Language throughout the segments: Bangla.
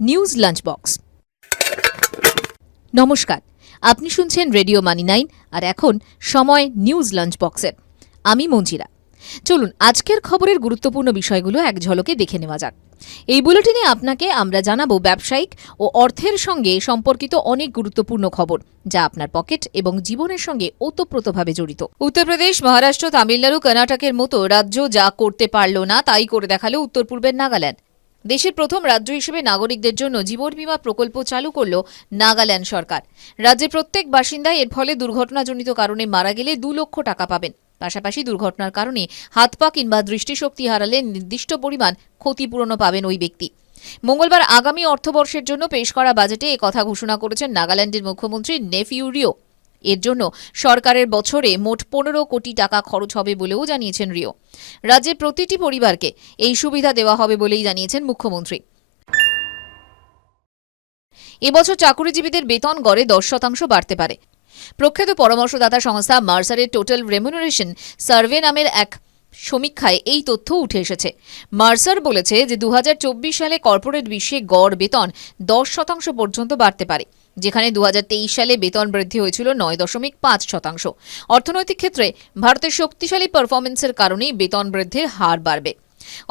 নিউজ লাঞ্চ বক্স নমস্কার, আপনি শুনছেন রেডিও মানি নাইন আর এখন সময় নিউজ লাঞ্চ বক্সের আমি মঞ্জিরা। চলুন, আজকের খবরের গুরুত্বপূর্ণ বিষয়গুলো এক ঝলকে দেখে নেওয়া যাক। এই বুলেটিনে আপনাকে আমরা জানাব ব্যবসায়িক ও অর্থের সঙ্গে সম্পর্কিত অনেক গুরুত্বপূর্ণ খবর, যা আপনার পকেট এবং জীবনের সঙ্গে ওতপ্রোতভাবে জড়িত। উত্তরপ্রদেশ, মহারাষ্ট্র, তামিলনাড়ু, কর্ণাটকের মতো রাজ্য যা করতে পারল না, তাই করে দেখাল উত্তর পূর্বের নাগাল্যান্ড। দেশের প্রথম রাজ্য হিসেবে নাগরিকদের জন্য জীবন বীমা প্রকল্প চালু করল নাগাল্যান্ড সরকার। রাজ্যের প্রত্যেক বাসিন্দা এর ফলে দুর্ঘটনাজনিত কারণে মারা গেলে দু লক্ষ টাকা পাবেন। পাশাপাশি দুর্ঘটনার কারণে হাত পা কিংবা দৃষ্টিশক্তি হারালে নির্দিষ্ট পরিমাণ ক্ষতিপূরণও পাবেন ওই ব্যক্তি। মঙ্গলবার আগামী অর্থবর্ষের জন্য পেশ করা বাজেটে কথা ঘোষণা করেছেন নাগাল্যান্ডের মুখ্যমন্ত্রী নেফিউ রিও। এর জন্য সরকারের বছরে মোট পনেরো কোটি টাকা খরচ হবে বলেও জানিয়েছেন রিও। রাজ্যে প্রতিটি পরিবারকে এই সুবিধা দেওয়া হবে বলেই জানিয়েছেন মুখ্যমন্ত্রী। এবছর চাকুরিজীবীদের বেতন গড়ে দশ শতাংশ বাড়তে পারে। প্রখ্যাত পরামর্শদাতা সংস্থা মার্সারের টোটাল রেমুনারেশন সার্ভে নামের এক সমীক্ষায় এই তথ্য উঠে এসেছে। মার্সার বলেছে যে দু হাজার চব্বিশ সালে কর্পোরেট বিশ্বে গড় বেতন দশ শতাংশ পর্যন্ত বাড়তে পারে, যেখানে দু হাজার তেইশ সালে বেতন বৃদ্ধি হয়েছিল নয় দশমিক পাঁচ শতাংশ। অর্থনৈতিক ক্ষেত্রে ভারতের শক্তিশালী পারফরমেন্সের কারণেই বেতন বৃদ্ধির হার বাড়বে।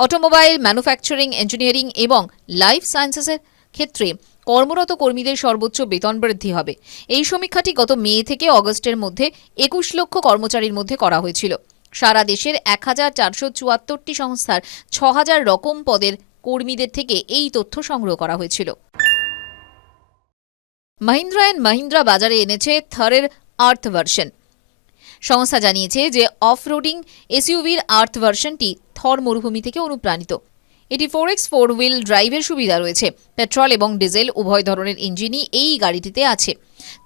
অটোমোবাইল, ম্যানুফ্যাকচারিং, ইঞ্জিনিয়ারিং এবং লাইফ সায়েন্সেসের ক্ষেত্রে কর্মরত কর্মীদের সর্বোচ্চ বেতন বৃদ্ধি হবে। এই সমীক্ষাটি গত মে থেকে অগস্টের মধ্যে একুশ লক্ষ কর্মচারীর মধ্যে করা হয়েছিল। সারা দেশের এক হাজার চারশো চুয়াত্তরটি সংস্থার ছ হাজার রকম পদের কর্মীদের থেকে এই তথ্য সংগ্রহ করা হয়েছিল। মাহিন্দ্রা অ্যান্ড মাহিন্দ্রা বাজারে এনেছে থরের আর্থ ভার্সন। সংস্থা জানিয়েছে যে অফ রোডিং এসইউভির আর্থ ভার্সনটি থর মরুভূমি থেকে অনুপ্রাণিত। এটি ফোর এক্স ফোর হুইল ড্রাইভের সুবিধা রয়েছে। পেট্রোল এবং ডিজেল উভয় ধরনের ইঞ্জিনই এই গাড়িটিতে আছে।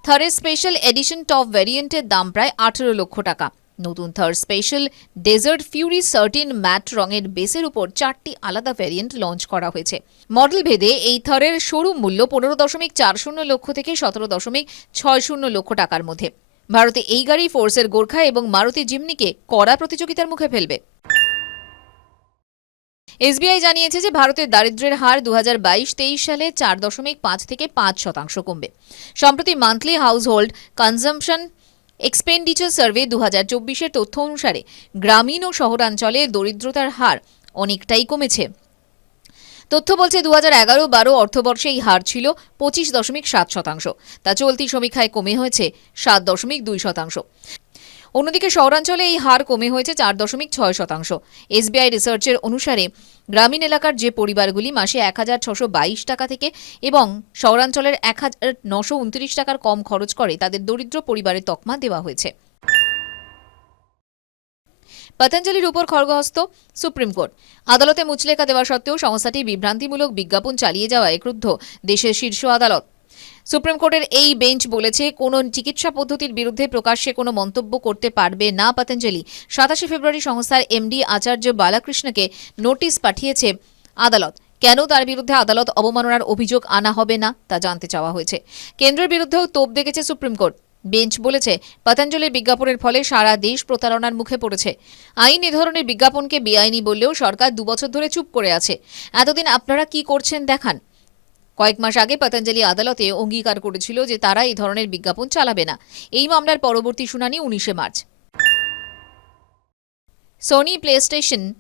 থারের স্পেশাল এডিশন টপ ভ্যারিয়েন্টের দাম প্রায় আঠেরো লক্ষ টাকা। নতুন Thar special desert fury satin matte রঙের বেসের উপর চারটি আলাদা ভ্যারিয়েন্ট লঞ্চ করা হয়েছে। মডেল ভেদে এই থারের শোরুম মূল্য পনেরো দশমিক চার শূন্য লক্ষ থেকে সতেরো দশমিক ছয় শূন্য লক্ষ টাকার মধ্যে। ভারতে এই গাড়ি ফোর্সের গোর্খা এবং মারুতি জিমনিকে কড়া প্রতিযোগিতার মুখে ফেলবে। এসবিআই জানিয়েছে যে ভারতের দারিদ্র্যের হার দু হাজার সালে চার দশমিক পাঁচ থেকে পাঁচ শতাংশ কমবে। সম্প্রতি monthly household consumption expenditure survey দু হাজার চব্বিশের তথ্য অনুসারে গ্রামীণ ও শহরাঞ্চলে দরিদ্রতার হার অনেকটাই কমেছে। তথ্য বলছে দু হাজার এগারো বারো অর্থবর্ষে এই হার ছিল পঁচিশ দশমিক সাত শতাংশ। তা চলতি সমীক্ষায় কমে হয়েছে সাত দশমিক দুই শতাংশ। অন্যদিকে শহরাঞ্চলে এই হার কমে হয়েছে চার দশমিক ছয় শতাংশ। এসবিআই রিসার্চের অনুসারে গ্রামীণ এলাকার যে পরিবারগুলি মাসে এক হাজার ছশো বাইশ টাকা থেকে এবং শহরাঞ্চলের এক হাজার নশো উনত্রিশ টাকার কম খরচ করে তাদের দরিদ্র পরিবারের তকমা দেওয়া হয়েছে। পতঞ্জলির উপর খড়গহস্ত সুপ্রিম কোর্ট। আদালতে মুচলেখা দেওয়া সত্ত্বেও সংস্থাটি বিভ্রান্তিমূলক বিজ্ঞাপন চালিয়ে যাওয়ায় ক্রুদ্ধ দেশের শীর্ষ আদালত। সুপ্রিম কোর্টের এই বেঞ্চ বলেছে, কোন চিকিৎসা পদ্ধতির বিরুদ্ধে প্রকাশ্যে কোনো মন্তব্য করতে পারবে না। পতঞ্জলি, সাতাশে ফেব্রুয়ারি সংস্থার এমডি আচার্য বালাকৃষ্ণকে নোটিশ পাঠিয়েছে আদালত। কেন তার বিরুদ্ধে আদালত অবমাননার অভিযোগ আনা হবে না, তা জানতে চাওয়া হয়েছে। কেন্দ্রের বিরুদ্ধেও তোপ দেখেছে সুপ্রিম কোর্ট। বেঞ্চ বলেছে, পতঞ্জলির বিজ্ঞাপনের ফলে সারা দেশ প্রতারণার মুখে পড়েছে। আইন এ ধরনের বিজ্ঞাপনকে বেআইনি বললেও সরকার দুবছর ধরে চুপ করে আছে। এতদিন আপনারা কি করছেন দেখান। কয়েক মাস আগে পতঞ্জলি আদালতে অঙ্গীকার করেছিল যে তারা এই ধরনের বিজ্ঞাপন চালাবে না। এই মামলার পরবর্তী শুনানি উনিশে মার্চ। সোনি প্লে স্টেশন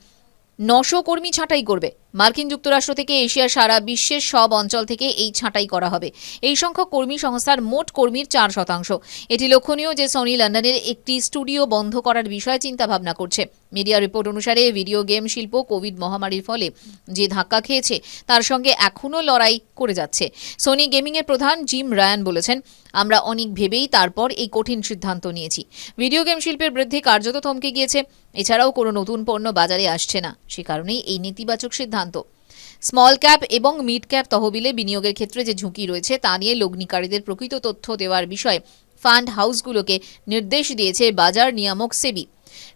নশো কর্মী ছাঁটাই করবে। মার্কিন যুক্তরাষ্ট্র থেকে এশিয়ার সারা বিশ্বের সব অঞ্চল থেকে এই ছাঁটাই করা হবে। এই সংখ্যক কর্মী সংস্থার মোট কর্মীর চার শতাংশ। এটি লক্ষণীয় যে সনি লন্ডনের একটি স্টুডিও বন্ধ করার বিষয়ে চিন্তাভাবনা করছে। মিডিয়া রিপোর্ট অনুসারে ভিডিও গেম শিল্প কোভিড মহামারীর ফলে যে ধাক্কা খেয়েছে, তার সঙ্গে এখনও লড়াই করে যাচ্ছে। সোনি গেমিংয়ের প্রধান জিম রায়ান বলেছেন, আমরা অনেক ভেবেই তারপর এই কঠিন সিদ্ধান্ত নিয়েছি। ভিডিও গেম শিল্পের বৃদ্ধি কার্যত থমকে গিয়েছে। এছাড়াও কোনো নতুন পণ্য বাজারে আসছে না। সে কারণেই এই নেতিবাচক সিদ্ধান্ত স্মল ক্যাপ এবং মিড ক্যাপ তহবিলে বিনিয়োগের ক্ষেত্রে যে ঝুঁকি রয়েছে তা নিয়ে লগ্নিকারীদের প্রকৃত তথ্য দেওয়ার বিষয়ে ফান্ড হাউসগুলোকে নির্দেশ দিয়েছে বাজার নিয়ামক সেবি।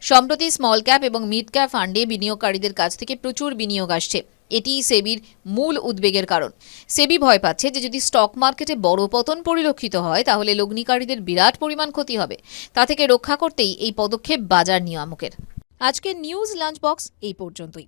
সম্প্রতি স্মল ক্যাপ এবং মিড ক্যাপ ফান্ডে বিনিয়োগকারীদের কাছ থেকে প্রচুর বিনিয়োগ আসছে। এটি সেবির মূল উদ্বেগের কারণ। সেবি ভয় পাচ্ছে যে যদি স্টক মার্কেটে বড় পতন পরিলক্ষিত হয়, তাহলে লগ্নিকারীদের বিরাট পরিমাণ ক্ষতি হবে। তা থেকে রক্ষা করতেই এই পদক্ষেপ বাজার নিয়ামকের। আজকের নিউজ লাঞ্চ বক্স এই পর্যন্তই।